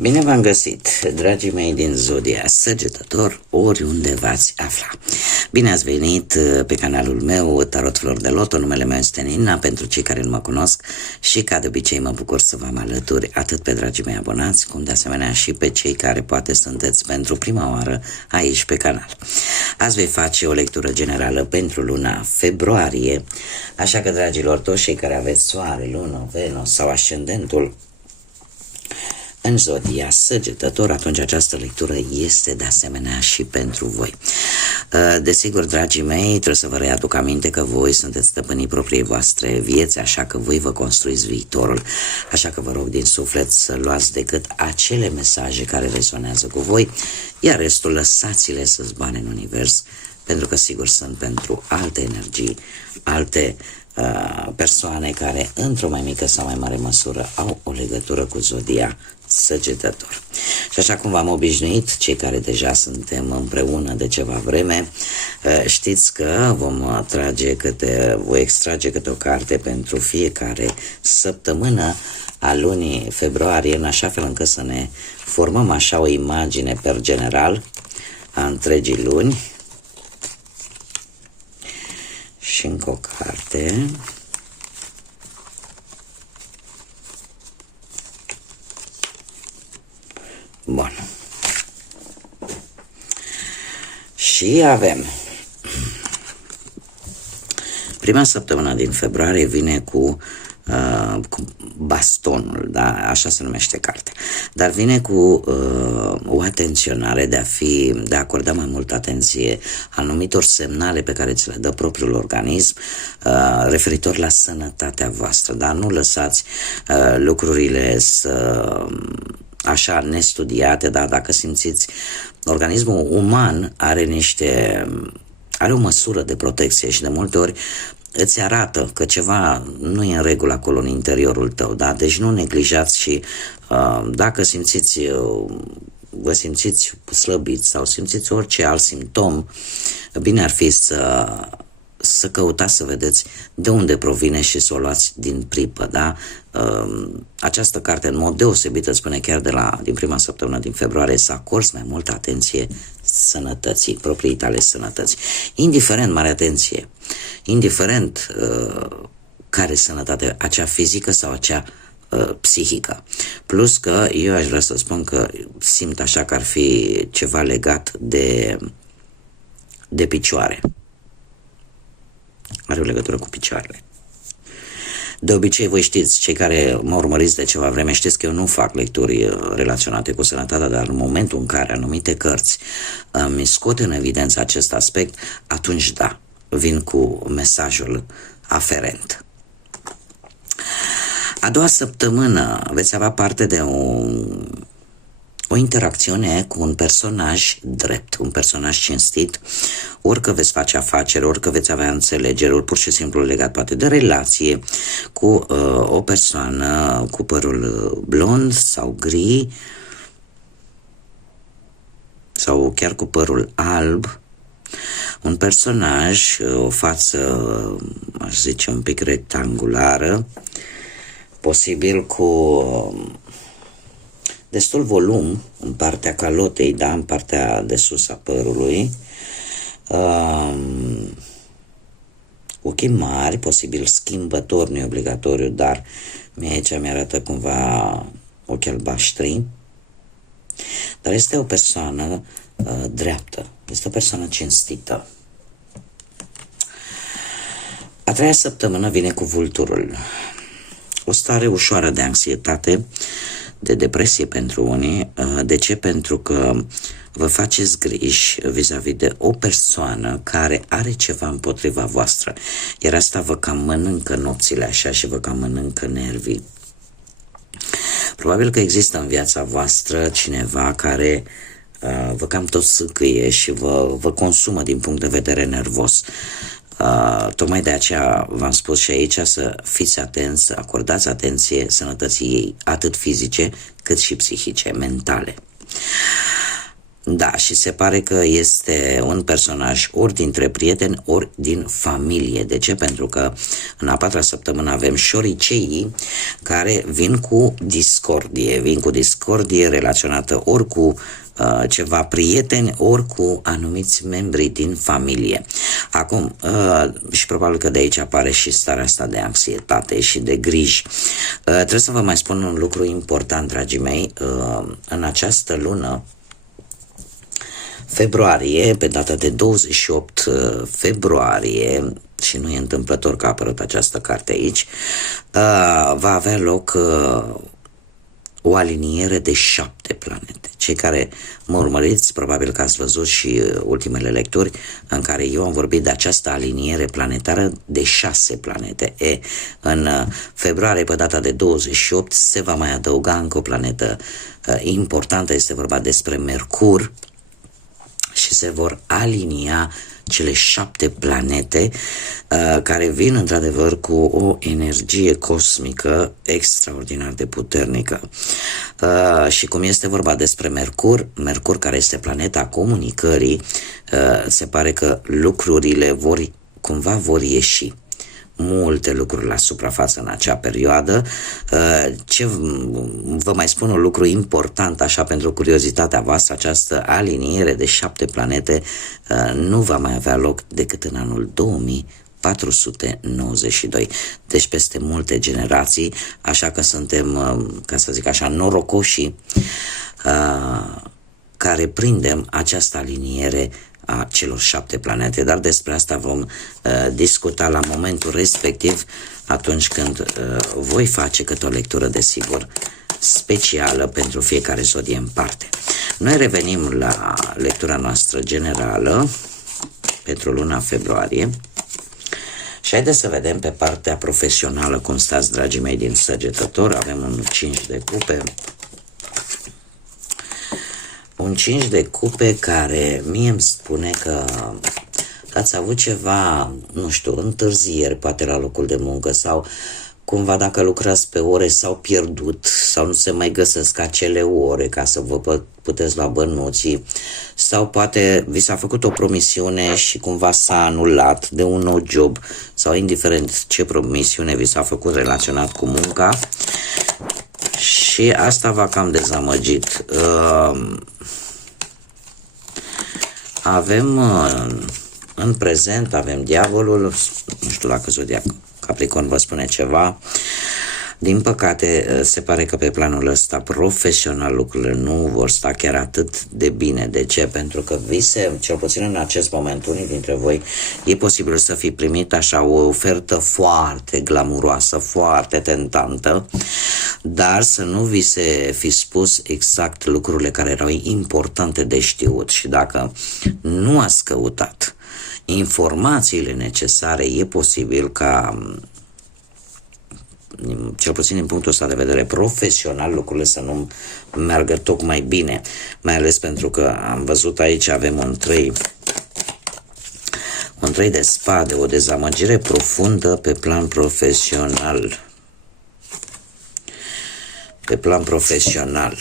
Bine v-am găsit, dragii mei din Zodia Săgetător, oriunde v-ați afla. Bine ați venit pe canalul meu, Tarot Flori de Loto. Numele meu este Nina, pentru cei care nu mă cunosc, și ca de obicei mă bucur să vă am alături atât pe dragii mei abonați, cum de asemenea și pe cei care poate sunteți pentru prima oară aici pe canal. Azi voi face o lectură generală pentru luna februarie, așa că, dragilor, toți cei care aveți Soare, Lună, Venus sau Ascendentul în Zodia Săgetător, atunci această lectură este de asemenea și pentru voi. Desigur, dragii mei, trebuie să vă readuc aminte că voi sunteți stăpânii propriei voastre vieți, așa că voi vă construiți viitorul, așa că vă rog din suflet să luați decât acele mesaje care rezonează cu voi, iar restul lăsați-le să zboare în univers, pentru că sigur sunt pentru alte energii, alte persoane care într-o mai mică sau mai mare măsură au o legătură cu Zodia Săgetător. Și așa cum v-am obișnuit, cei care deja suntem împreună de ceva vreme, știți că voi extrage câte o carte pentru fiecare săptămână a lunii februarie, în așa fel încât să ne formăm așa o imagine per general a întregii luni. Și încă o carte. Bun. Și avem prima săptămână din februarie vine cu bastonul, da? Așa se numește cartea, dar vine cu o atenționare de a acorda mai multă atenție anumitor semnale pe care ți le dă propriul organism referitor la sănătatea voastră, da? Nu lăsați lucrurile așa nestudiate, dar dacă simțiți, organismul uman are o măsură de protecție și de multe ori îți arată că ceva nu e în regulă acolo în interiorul tău, da? Deci nu neglijați și dacă vă simțiți slăbiți sau simțiți orice alt simptom, bine ar fi să căutați să vedeți de unde provine și să o luați din pripă, da? Această carte în mod deosebit îți spune chiar din prima săptămână din februarie să acorzi mai multă atenție sănătății, propriei tale sănătăți. Indiferent, mare atenție, indiferent care sănătate, acea fizică sau acea psihică. Plus că eu aș vrea să spun că simt așa că ar fi ceva legat de picioare. Are o legătură cu picioarele. De obicei, voi știți, cei care mă urmăriți de ceva vreme, știți că eu nu fac lecturi relaționate cu sănătatea, dar în momentul în care anumite cărți mi scot în evidență acest aspect, atunci da, vin cu mesajul aferent. A doua săptămână veți avea parte de o interacțiune cu un personaj drept, un personaj cinstit, orică veți face afaceri, orică veți avea înțelegeri, ori pur și simplu legat poate de relație cu o persoană cu părul blond sau gri sau chiar cu părul alb, un personaj, o față, aș zice, un pic rectangulară, posibil cu destul volum în partea calotei, da, în partea de sus a părului, ochii mari, posibil schimbători, nu e obligatoriu, dar aici mi-arată cumva ochi albaștri, dar este o persoană dreaptă, este o persoană cinstită. A treia săptămână vine cu vulturul, o stare ușoară de anxietate, de depresie pentru unii. De ce? Pentru că vă faceți griji vis-a-vis de o persoană care are ceva împotriva voastră, iar asta vă cam mănâncă nopțile așa și vă cam mănâncă nervii. Probabil că există în viața voastră cineva care vă cam tot sâcâie și vă consumă din punct de vedere nervos. Tocmai de aceea v-am spus și aici să fiți atenți, să acordați atenție sănătății ei, atât fizice cât și psihice, mentale. Da, și se pare că este un personaj ori dintre prieteni, ori din familie. De ce? Pentru că în a patra săptămână avem șoriceii care vin cu discordie relaționată ori cu ceva prieteni, ori cu anumiți membri din familie. Acum, și probabil că de aici apare și starea asta de anxietate și de griji. Trebuie să vă mai spun un lucru important, dragii mei. În această lună februarie, pe data de 28 februarie, și nu e întâmplător că a apărut această carte aici, va avea loc o aliniere de 7 planete. Cei care mă urmăriți, probabil că ați văzut și ultimele lecturi în care eu am vorbit de această aliniere planetară de 6 planete. În februarie, pe data de 28, se va mai adăuga încă o planetă importantă, este vorba despre Mercur, și se vor alinia cele 7 planete care vin într-adevăr cu o energie cosmică extraordinar de puternică. Și cum este vorba despre Mercur care este planeta comunicării, se pare că lucrurile vor ieși. Multe lucruri la suprafață în acea perioadă. Vă mai spun un lucru important așa pentru curiozitatea voastră: această aliniere de 7 planete nu va mai avea loc decât în anul 2492, deci peste multe generații, așa că suntem, ca să zic așa, norocoși care prindem această aliniere a celor 7 planete, dar despre asta vom discuta la momentul respectiv, atunci când voi face câte o lectură, desigur, specială pentru fiecare zodie în parte. Noi revenim la lectura noastră generală pentru luna februarie și haideți să vedem pe partea profesională cum stați, dragii mei din Săgetător. Avem un 5 de cupe. Un 5 de cupe care mie îmi spune că ați avut ceva, nu știu, întârzieri poate la locul de muncă, sau cumva dacă lucrați pe ore s-au pierdut sau nu se mai găsesc acele ore ca să vă puteți lua bănuții, sau poate vi s-a făcut o promisiune și cumva s-a anulat de un nou job, sau indiferent ce promisiune vi s-a făcut relaționat cu munca și asta v-a cam dezamăgit. Avem în prezent, avem diavolul, nu știu dacă zodia Capricorn vă spune ceva. Din păcate, se pare că pe planul ăsta profesional lucrurile nu vor sta chiar atât de bine. De ce? Pentru că cel puțin în acest moment, unii dintre voi, e posibil să fi primit așa o ofertă foarte glamuroasă, foarte tentantă, dar să nu vi se fi spus exact lucrurile care erau importante de știut. Și dacă nu ați căutat informațiile necesare, e posibil ca, cel puțin din punctul ăsta de vedere profesional, lucrurile să nu meargă tocmai bine, mai ales pentru că am văzut aici, avem un 3 de spade, o dezamăgire profundă pe plan profesional. Pe plan profesional.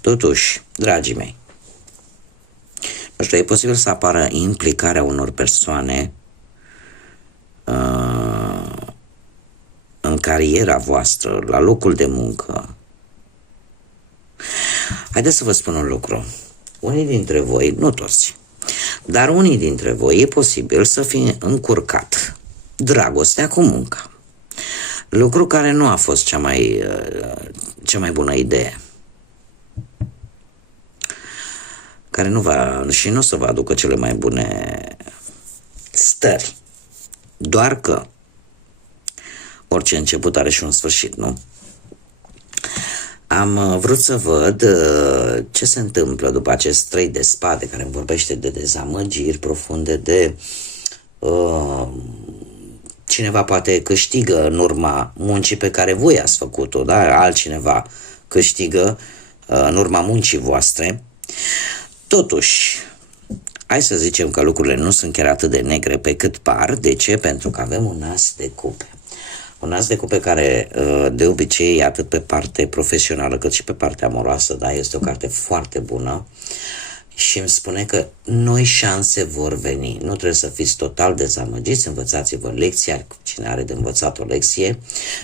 Totuși, dragii mei, nu știu, e posibil să apară implicarea unor persoane în cariera voastră, la locul de muncă. Haideți să vă spun un lucru. Unii dintre voi, nu toți, dar unii dintre voi e posibil să fie încurcat dragostea cu munca. Lucru care nu a fost cea mai bună idee. Care nu o să vă aducă cele mai bune stări. Doar că orice început are și un sfârșit, nu? Am vrut să văd ce se întâmplă după acest 3 de spade care îmi vorbește de dezamăgiri profunde, de cineva poate câștigă în urma muncii pe care voi ați făcut-o, da? Altcineva câștigă în urma muncii voastre. Totuși, hai să zicem că lucrurile nu sunt chiar atât de negre pe cât par. De ce? Pentru că avem un as de cupe. Un as de cupe care, de obicei, atât pe parte profesională cât și pe partea amoroasă, da, este o carte foarte bună și îmi spune că noi șanse vor veni. Nu trebuie să fiți total dezamăgiți, învățați-vă lecția, cine are de învățat o lecție,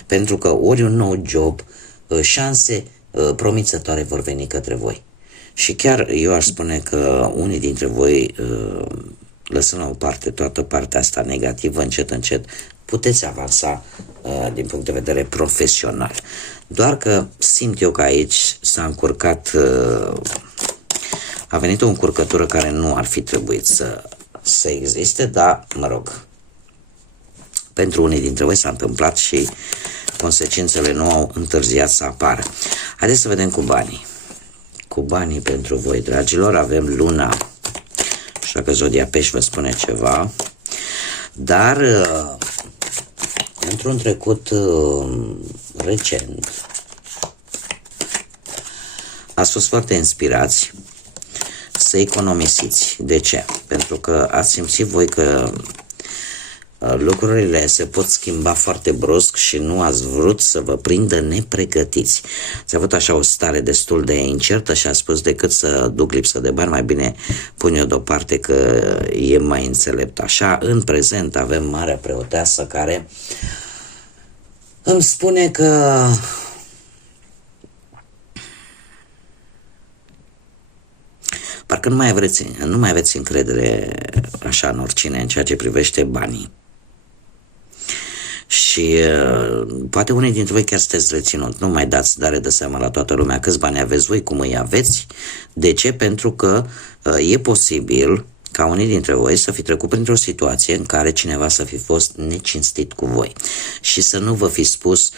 pentru că ori un nou job, șanse promițătoare vor veni către voi. Și chiar eu aș spune că unii dintre voi, lăsând la o parte toată partea asta negativă, încet, încet, puteți avansa din punct de vedere profesional. Doar că simt eu că aici s-a încurcat, a venit o încurcătură care nu ar fi trebuit să existe, dar, mă rog, pentru unii dintre voi s-a întâmplat și consecințele nu au întârziat să apară. Haideți să vedem cu banii. Cu banii pentru voi, dragilor, avem luna. Așa că zodia Pești vă spune ceva. Dar într-un trecut recent ați fost foarte inspirați să economisiți. De ce? Pentru că ați simțit voi că lucrurile se pot schimba foarte brusc și nu ați vrut să vă prindă nepregătiți. Ați avut așa o stare destul de incertă și a spus, decât să duc lipsă de bani, mai bine pun eu deoparte că e mai înțelept. Așa, în prezent avem Marea Preoteasă care îmi spune că parcă nu mai aveți încredere așa în oricine în ceea ce privește banii. Și poate unii dintre voi chiar sunteți reținut. Nu mai dați dare de seama la toată lumea câți bani aveți voi, cum îi aveți. De ce? Pentru că e posibil ca unii dintre voi să fi trecut printr-o situație în care cineva să fi fost necinstit cu voi și să nu vă fi spus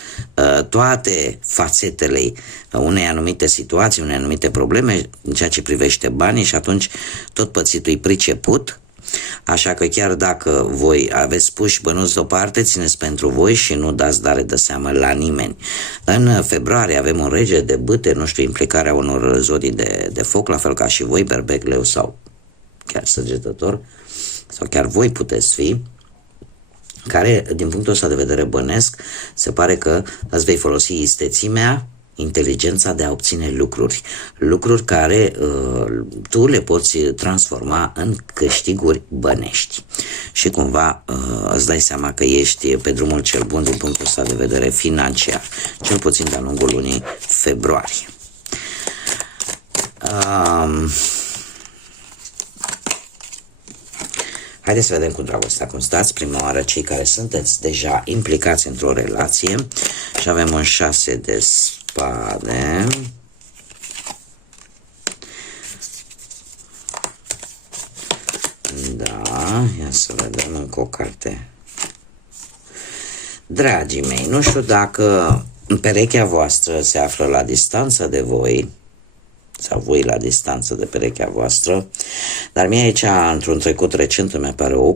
toate fațetele unei anumite situații, unei anumite probleme în ceea ce privește banii, și atunci tot pățitul e priceput. Așa că chiar dacă voi aveți puși bănuți deoparte, țineți pentru voi și nu dați dare de seamă la nimeni. În februarie avem un rege de bâte, nu știu, implicarea unor zodii de foc, la fel ca și voi, berbec, leu sau chiar săgetător, sau chiar voi puteți fi, care, din punctul ăsta de vedere bănesc, se pare că îți vei folosi istețimea, inteligența de a obține lucruri care tu le poți transforma în câștiguri bănești și cumva îți dai seama că ești pe drumul cel bun din punctul ăsta de vedere financiar, cel puțin de-a lungul lunii februarie. Haideți să vedem cu dragostea cum stați. Prima oară cei care sunteți deja implicați într-o relație și avem un 6 de spade. Da, ia să vedem încă o carte. Dragii mei, nu știu dacă perechea voastră se află la distanță de voi sau voi la distanță de perechea voastră, dar mie aici, într-un trecut recent, mi apare o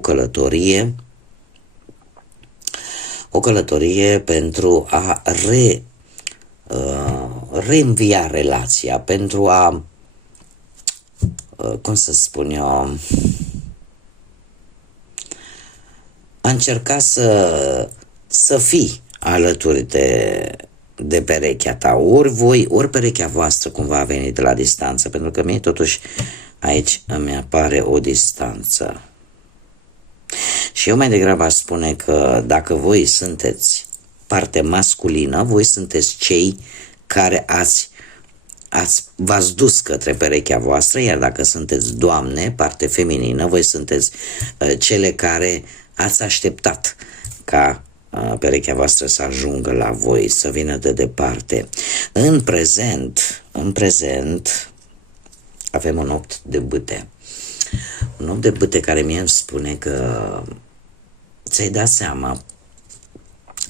călătorie pentru a reînvia relația, pentru a, cum să spun eu, a încerca să fii alături de perechea ta, ori voi, ori perechea voastră cumva a venit de la distanță, pentru că mie totuși aici îmi apare o distanță. Și eu mai degrabă aș spune că dacă voi sunteți parte masculină, voi sunteți cei care v-ați dus către perechea voastră, iar dacă sunteți doamne, parte feminină, voi sunteți cele care ați așteptat ca perechea voastră să ajungă la voi, să vină de departe. În prezent avem un 8 de bâte. Un 8 de bâte care mie îmi spune că ți-ai dat seama,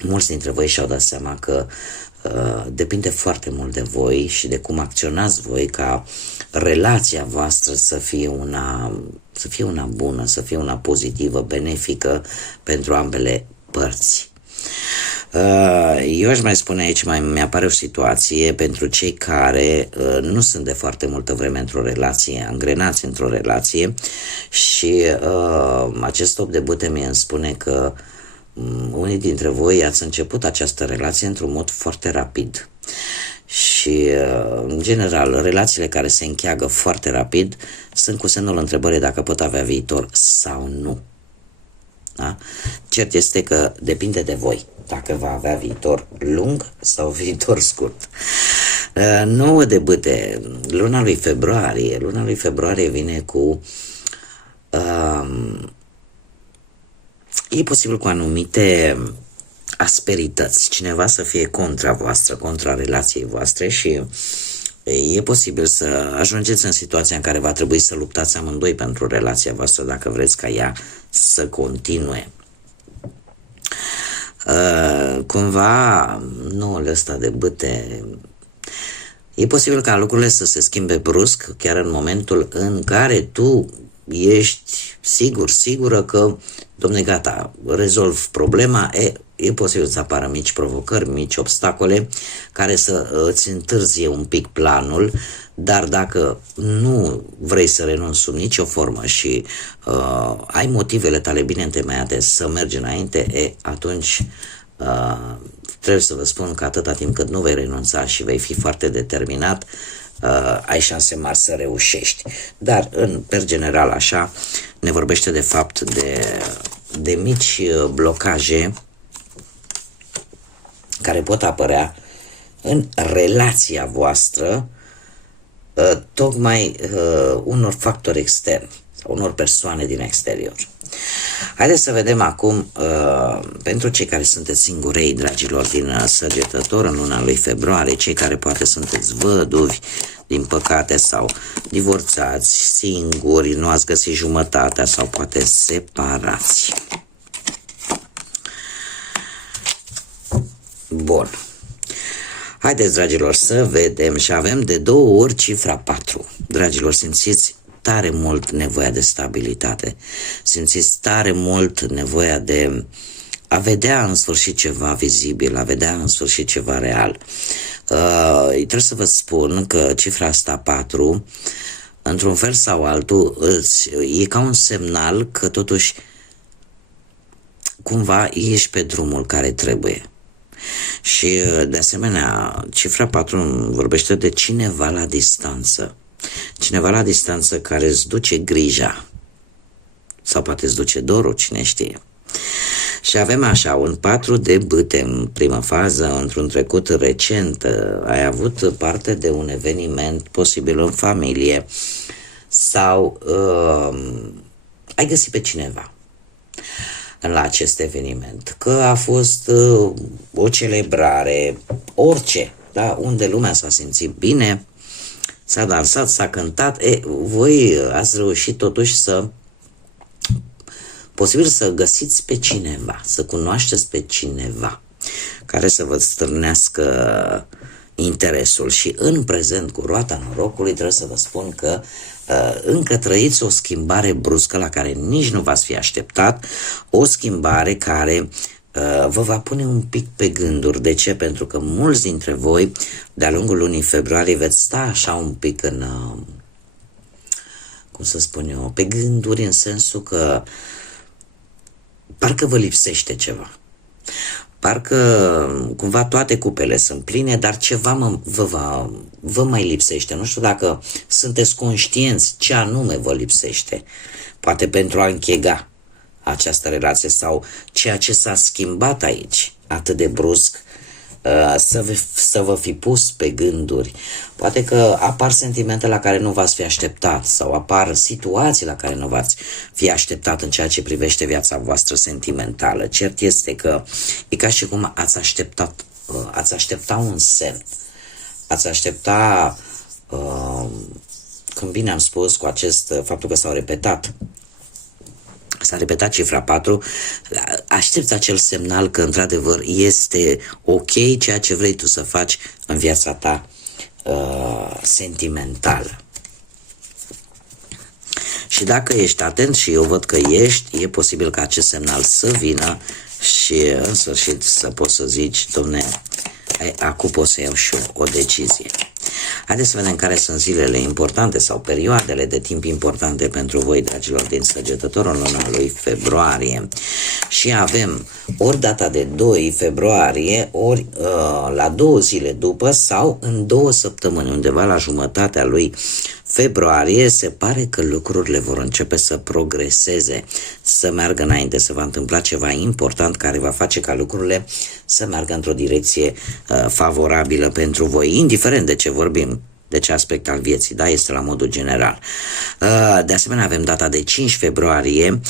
mulți dintre voi și-au dat seama că depinde foarte mult de voi și de cum acționați voi ca relația voastră să fie una bună, să fie una pozitivă, benefică pentru ambele părți. Eu aș mai spune aici, mi-apare o situație pentru cei care nu sunt de foarte multă vreme într-o relație, angrenați într-o relație și acest 8 de bâte mie îmi spune că unii dintre voi ați început această relație într-un mod foarte rapid și, în general, relațiile care se încheagă foarte rapid sunt cu semnul întrebării dacă pot avea viitor sau nu. Da? Cert este că depinde de voi dacă va avea viitor lung sau viitor scurt. 9 de bâte, luna lui februarie vine cu e posibil cu anumite asperități, cineva să fie contra voastră, contra relației voastre și e posibil să ajungeți în situația în care va trebui să luptați amândoi pentru relația voastră dacă vreți ca ea să continue. Cumva, noul ăsta de bâte, e posibil ca lucrurile să se schimbe brusc, chiar în momentul în care tu ești sigură că, domne, gata, rezolv problema, e posibil să apară mici provocări, mici obstacole care să îți întârzie un pic planul, dar dacă nu vrei să renunți sub nicio formă și ai motivele tale bine întemeiate să mergi înainte, atunci trebuie să vă spun că atâta timp cât nu vei renunța și vei fi foarte determinat, ai șanse mari să reușești. Dar, per general, așa, ne vorbește de fapt de mici blocaje care pot apărea în relația voastră, tocmai unor factori externi sau unor persoane din exterior. Haideți să vedem acum, pentru cei care sunteți singurei, dragilor, din Săgetător, în luna lui februarie, cei care poate sunteți văduvi, din păcate, sau divorțați, singuri, nu ați găsit jumătatea sau poate separați. Bun. Haideți, dragilor, să vedem și avem de 2 ori cifra 4. Dragilor, simțiți tare mult nevoia de stabilitate, simțiți tare mult nevoia de a vedea în sfârșit ceva vizibil, a vedea în sfârșit ceva real. Trebuie să vă spun că cifra asta 4, într-un fel sau altul, e ca un semnal că totuși cumva ești pe drumul care trebuie. Și de asemenea, cifra 4 vorbește de cineva la distanță. Cineva la distanță care îți duce grija sau poate îți duce dorul, cine știe. Și avem așa, un 4 de bâte în prima fază, într-un trecut recent, ai avut parte de un eveniment posibil în familie sau ai găsit pe cineva la acest eveniment, că a fost o celebrare, orice, da? Unde lumea s-a simțit bine, s-a dansat, s-a cântat, voi ați reușit totuși posibil să găsiți pe cineva, să cunoașteți pe cineva care să vă stârnească interesul și în prezent cu roata norocului trebuie să vă spun că încă trăiți o schimbare bruscă la care nici nu v-ați fi așteptat, o schimbare care vă va pune un pic pe gânduri. De ce? Pentru că mulți dintre voi de-a lungul lunii februarie veți sta așa un pic în, cum să spun eu, pe gânduri, în sensul că parcă vă lipsește ceva. Parcă cumva toate cupele sunt pline, dar ceva vă mai lipsește. Nu știu dacă sunteți conștienți ce anume vă lipsește. Poate pentru a închega această relație sau ceea ce s-a schimbat aici atât de brusc, să vă fi pus pe gânduri. Poate că apar sentimente la care nu v-ați fi așteptat sau apar situații la care nu v-ați fi așteptat în ceea ce privește viața voastră sentimentală. Cert este că e ca și cum ați aștepta un semn. Ați aștepta, când bine am spus, cu acest faptul că s-a repetat cifra 4, aștepți acel semnal că într-adevăr este ok ceea ce vrei tu să faci în viața ta sentimentală. Și dacă ești atent, și eu văd că ești, e posibil ca acest semnal să vină și în sfârșit să poți să zici, domne, acum pot să iau și eu o decizie. Haideți să vedem care sunt zilele importante sau perioadele de timp importante pentru voi, dragilor din Săgetător, în luna lui februarie. Și avem ori data de 2 februarie, ori la 2 zile după sau în 2 săptămâni, undeva la jumătatea lui februarie, se pare că lucrurile vor începe să progreseze, să meargă înainte, se va întâmpla ceva important care va face ca lucrurile să meargă într-o direcție favorabilă pentru voi, indiferent de ce vorbim, de ce aspect al vieții, da, este la modul general. De asemenea, avem data de 5 februarie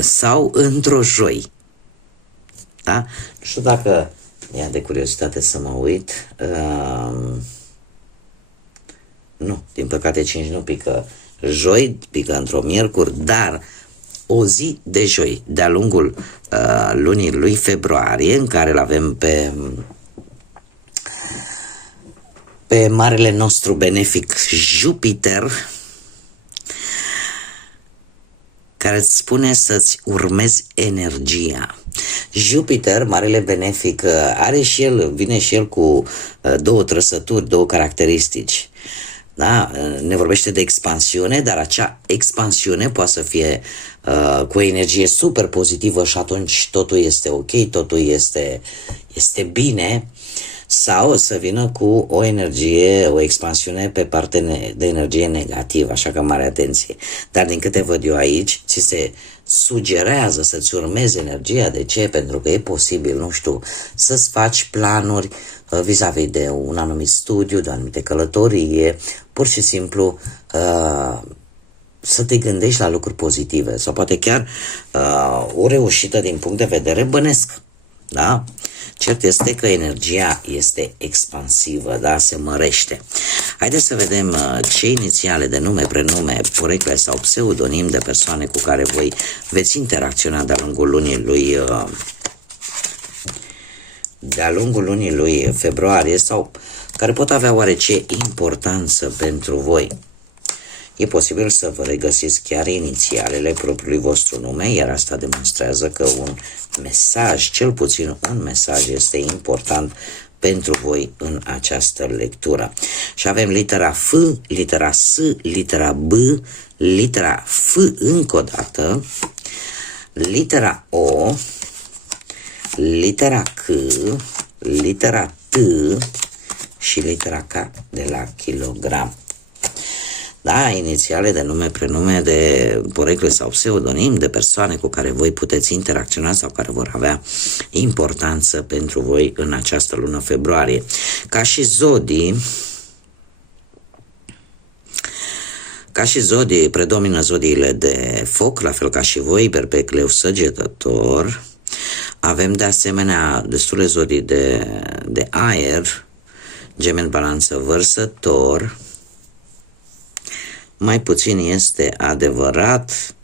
sau într-o joi. Da? Nu știu dacă ia de curiozitate să mă uit. Nu, din păcate 5 nu pică joi, pică într-o miercuri, dar o zi de joi, de-a lungul lunii lui februarie, în care îl avem pe marele nostru benefic Jupiter, care îți spune să-ți urmezi energia. Jupiter, marele benefic, vine și el cu 2 trăsături, 2 caracteristici. Da? Ne vorbește de expansiune, dar acea expansiune poate să fie cu o energie super pozitivă și atunci totul este ok, totul este bine, sau să vină cu o energie, o expansiune pe parte de energie negativă, așa că mare atenție. Dar din câte văd eu aici, ți se sugerează să-ți urmezi energia. De ce? Pentru că e posibil, nu știu, să-ți faci planuri vis-a-vis de un anumit studiu, de o anumită călătorie, pur și simplu să te gândești la lucruri pozitive sau poate chiar o reușită din punct de vedere bănesc. Da? Cert este că energia este expansivă, da? Se mărește. Haideți să vedem ce inițiale de nume, prenume, porecle sau pseudonim de persoane cu care voi veți interacționa de-a lungul lunii lui februarie sau care pot avea oarece importanță pentru voi. E posibil să vă regăsiți chiar inițialele propriului vostru nume, iar asta demonstrează că un mesaj, cel puțin un mesaj, este important pentru voi în această lectură. Și avem litera F, litera S, litera B, litera F încă o dată, litera O, litera C, litera T și litera K de la kilogram. Da, inițiale de nume, prenume, de porecle sau pseudonim de persoane cu care voi puteți interacționa sau care vor avea importanță pentru voi în această lună februarie. Ca și zodii, predomină zodiile de foc, la fel ca și voi, Berbec, Săgetător. Avem de asemenea destule zodii de aer, Gemeni, Balanță, Vărsător. Mai puțin este adevărat,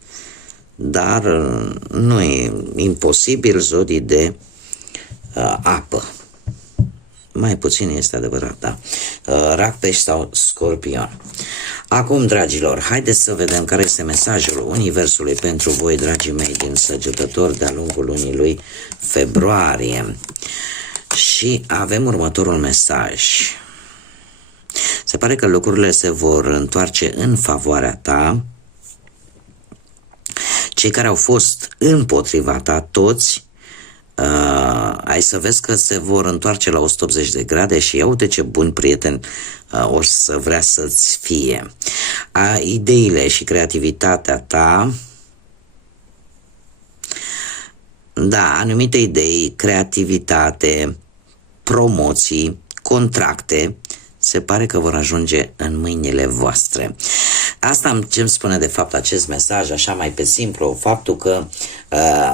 dar nu e imposibil, zodii de apă. Mai puțin este adevărat, da. Rac, Pești sau Scorpion. Acum, dragilor, haideți să vedem care este mesajul Universului pentru voi, dragii mei din Săgetător, de-a lungul lunii lui februarie. Și avem următorul mesaj. Se pare că lucrurile se vor întoarce în favoarea ta. Cei care au fost împotriva ta, toți, ai să vezi că se vor întoarce la 180 de grade și ia uite ce bun prieten o să vrea să-ți fie. Ideile și creativitatea ta, da, anumite idei, creativitate, promoții, contracte, se pare că vor ajunge în mâinile voastre. Asta ce îmi spune de fapt acest mesaj, așa mai pe simplu, faptul că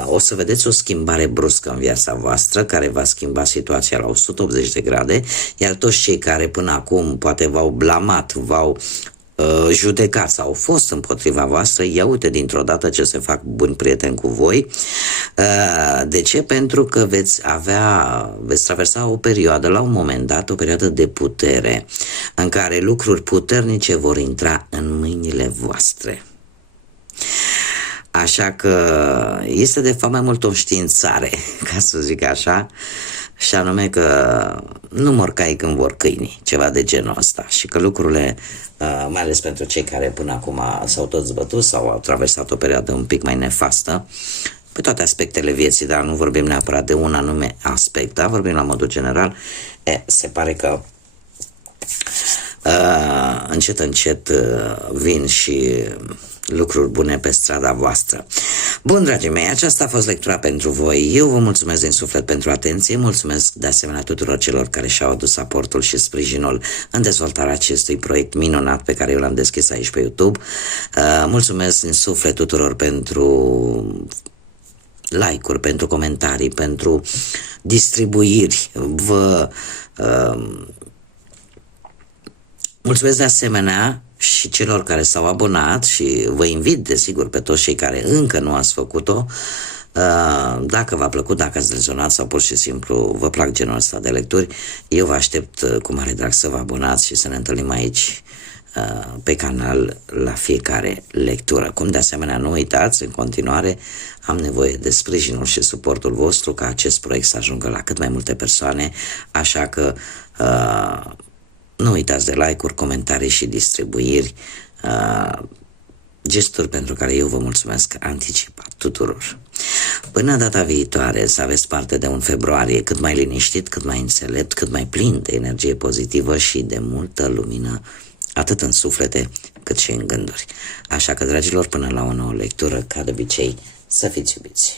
o să vedeți o schimbare bruscă în viața voastră, care va schimba situația la 180 de grade, iar toți cei care până acum poate v-au blamat, v-au judecat sau au fost împotriva voastră, ia uite dintr-o dată ce se fac buni prieteni cu voi. De ce? Pentru că veți traversa o perioadă, la un moment dat, o perioadă de putere, în care lucruri puternice vor intra în mâinile voastre. Așa că este de fapt mai mult o științare, ca să zic așa, și anume că nu mor cai când vor câinii, ceva de genul ăsta, și că lucrurile, mai ales pentru cei care până acum s-au tot zbătut sau au traversat o perioadă un pic mai nefastă, pe toate aspectele vieții, dar nu vorbim neapărat de un anume aspect, da? Vorbim la modul general, se pare că încet, încet vin și lucruri bune pe strada voastră. Bun, dragii mei, aceasta a fost lectura pentru voi. Eu vă mulțumesc din suflet pentru atenție, mulțumesc de asemenea tuturor celor care și-au adus aportul și sprijinul în dezvoltarea acestui proiect minunat pe care eu l-am deschis aici pe YouTube. Mulțumesc din suflet tuturor pentru like-uri, pentru comentarii, pentru distribuiri. Vă mulțumesc de asemenea și celor care s-au abonat și vă invit, desigur, pe toți cei care încă nu ați făcut-o, dacă v-a plăcut, dacă ați rezonat sau pur și simplu vă plac genul ăsta de lecturi, eu vă aștept cu mare drag să vă abonați și să ne întâlnim aici pe canal la fiecare lectură. Cum de asemenea nu uitați, în continuare am nevoie de sprijinul și suportul vostru ca acest proiect să ajungă la cât mai multe persoane, așa că nu uitați de like-uri, comentarii și distribuiri, gesturi pentru care eu vă mulțumesc anticipat tuturor. Până data viitoare, să aveți parte de un februarie cât mai liniștit, cât mai înțelept, cât mai plin de energie pozitivă și de multă lumină, atât în suflete cât și în gânduri. Așa că, dragilor, până la o nouă lectură, ca de obicei, să fiți iubiți!